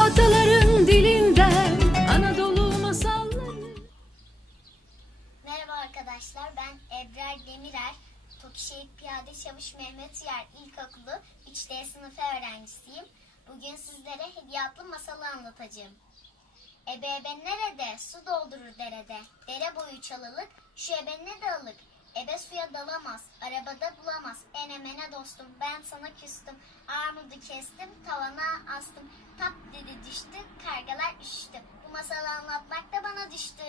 Ataların dilinden Anadolu masalları Merhaba arkadaşlar, ben Ebrar Demirer. Tokişehir Piyade Çavuş Mehmet Yer İlkokulu 3D sınıfı öğrencisiyim. Bugün sizlere hediye adlı masalı anlatacağım. Ebe ebe nerede? Su doldurur derede. Dere boyu çalılık, şu ebe ne dağılık? Ebe suya dalamaz, arabada bulamaz. Enemene dostum, ben sana küstüm. Armudu kestim, tavana astım. Tap dedi düştü, kargalar üşüştü. Bu masalı anlatmak da bana düştü.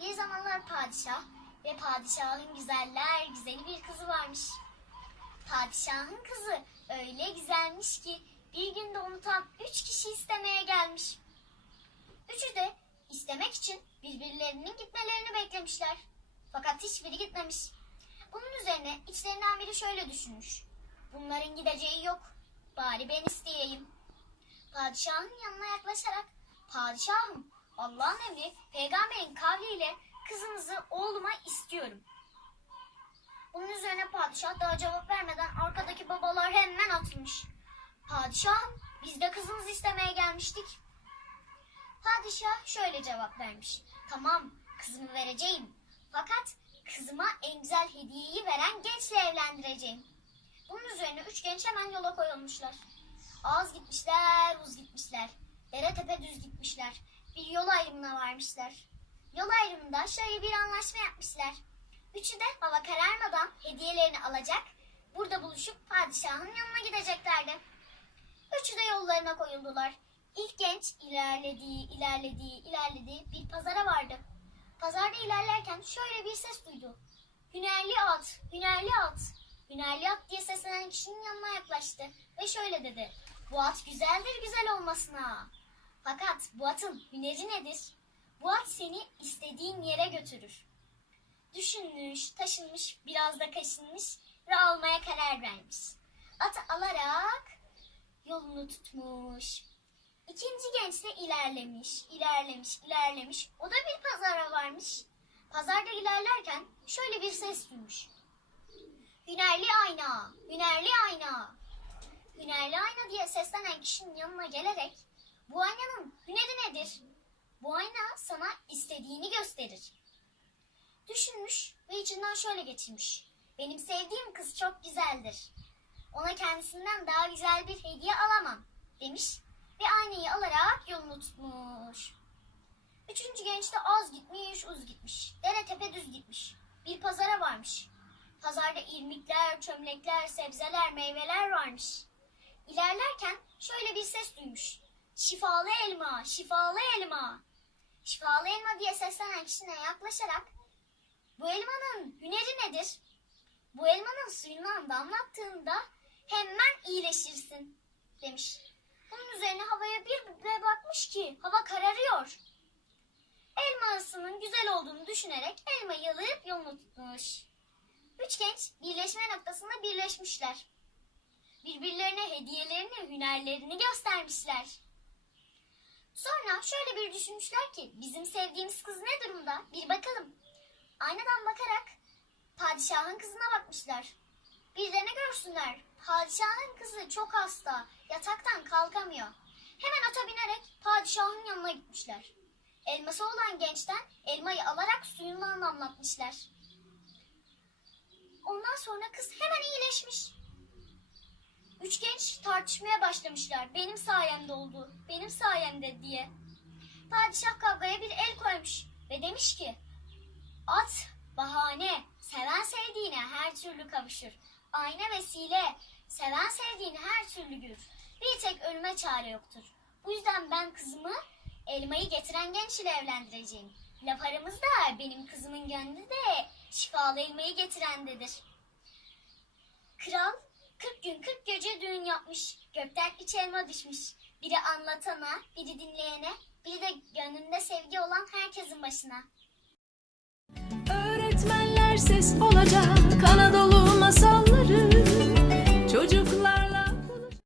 Bir zamanlar padişah ve padişahın güzeller güzeli bir kızı varmış. Padişahın kızı öyle güzelmiş ki bir günde onu tam üç kişi istemeye gelmiş. Üçü de istemek için birbirlerinin gitmelerini beklemişler. Fakat hiçbiri gitmemiş. Bunun üzerine içlerinden biri şöyle düşünmüş. Bunların gideceği yok. Bari ben isteyeyim. Padişahın yanına yaklaşarak Padişahım Allah'ın emri peygamberin kavliyle kızınızı oğluma istiyorum. Bunun üzerine padişah daha cevap vermeden arkadaki babalar hemen atılmış. Padişahım biz de kızınızı istemeye gelmiştik. Padişah şöyle cevap vermiş. Tamam kızımı vereceğim. Fakat kızıma en güzel hediyeyi veren gençle evlendireceğim. Bunun üzerine üç genç hemen yola koyulmuşlar. Az gitmişler, uz gitmişler. Dere tepe düz gitmişler. Bir yol ayrımına varmışlar. Yol ayrımında şöyle bir anlaşma yapmışlar. Üçü de hava kararmadan hediyelerini alacak, burada buluşup padişahın yanına gideceklerdi. Üçü de yollarına koyuldular. İlk genç ilerlediği, ilerlediği, ilerlediği bir pazara vardı. Pazarda ilerlerken şöyle bir ses duydu. Hünerli at, hünerli at. Hünerli at diye seslenen kişinin yanına yaklaştı ve şöyle dedi. Bu at güzeldir güzel olmasına. Fakat bu atın hüneri nedir? Bu at seni istediğin yere götürür. Düşünmüş, taşınmış, biraz da kaşınmış ve almaya karar vermiş. Atı alarak yolunu tutmuş. İkinci genç de ilerlemiş, ilerlemiş, ilerlemiş. O da bir pazara varmış. Pazarda ilerlerken şöyle bir ses duymuş. Hünerli ayna, hünerli ayna. Hünerli ayna diye seslenen kişinin yanına gelerek bu aynanın hüneri nedir? Bu ayna sana istediğini gösterir. Düşünmüş ve içinden şöyle geçirmiş. Benim sevdiğim kız çok güzeldir. Ona kendisinden daha güzel bir hediye alamam demiş aynayı alarak yolunu tutmuş. Üçüncü genç de az gitmiş, uz gitmiş. Dere tepe düz gitmiş. Bir pazara varmış. Pazarda irmikler, çömlekler, sebzeler, meyveler varmış. İlerlerken şöyle bir ses duymuş. Şifalı elma, şifalı elma. Şifalı elma diye seslenen kişine yaklaşarak bu elmanın hüneri nedir? Bu elmanın suyundan damlattığında hemen iyileşirsin demiş. Bunun üzerine havaya bir bir bakmış ki hava kararıyor. Elmasının güzel olduğunu düşünerek elmayı alıp yolunu tutmuş. Üç genç birleşme noktasında birleşmişler. Birbirlerine hediyelerini, hünerlerini göstermişler. Sonra şöyle bir düşünmüşler ki bizim sevdiğimiz kız ne durumda? Bir bakalım. Aynadan bakarak padişahın kızına bakmışlar. Bir de görsünler? Padişahın kızı çok hasta, yataktan kalkamıyor. Hemen ata binerek padişahın yanına gitmişler. Elması olan gençten elmayı alarak suyundan damlatmışlar. Ondan sonra kız hemen iyileşmiş. Üç genç tartışmaya başlamışlar. Benim sayemde oldu, benim sayemde diye. Padişah kavgaya bir el koymuş ve demiş ki At bahane, seven sevdiğine her türlü kavuşur. Ayna vesile, seven sevdiğini her türlü görür. Bir tek ölüme çare yoktur. Bu yüzden ben kızımı elmayı getiren genç ile evlendireceğim. Laf aramızda benim kızımın gönlü de şifalı elmayı getirendedir. Kral 40 gün 40 gece düğün yapmış. Gökten üç elma düşmüş. Biri anlatana, biri dinleyene, biri de gönlünde sevgi olan herkesin başına. Öğretmenler ses olacak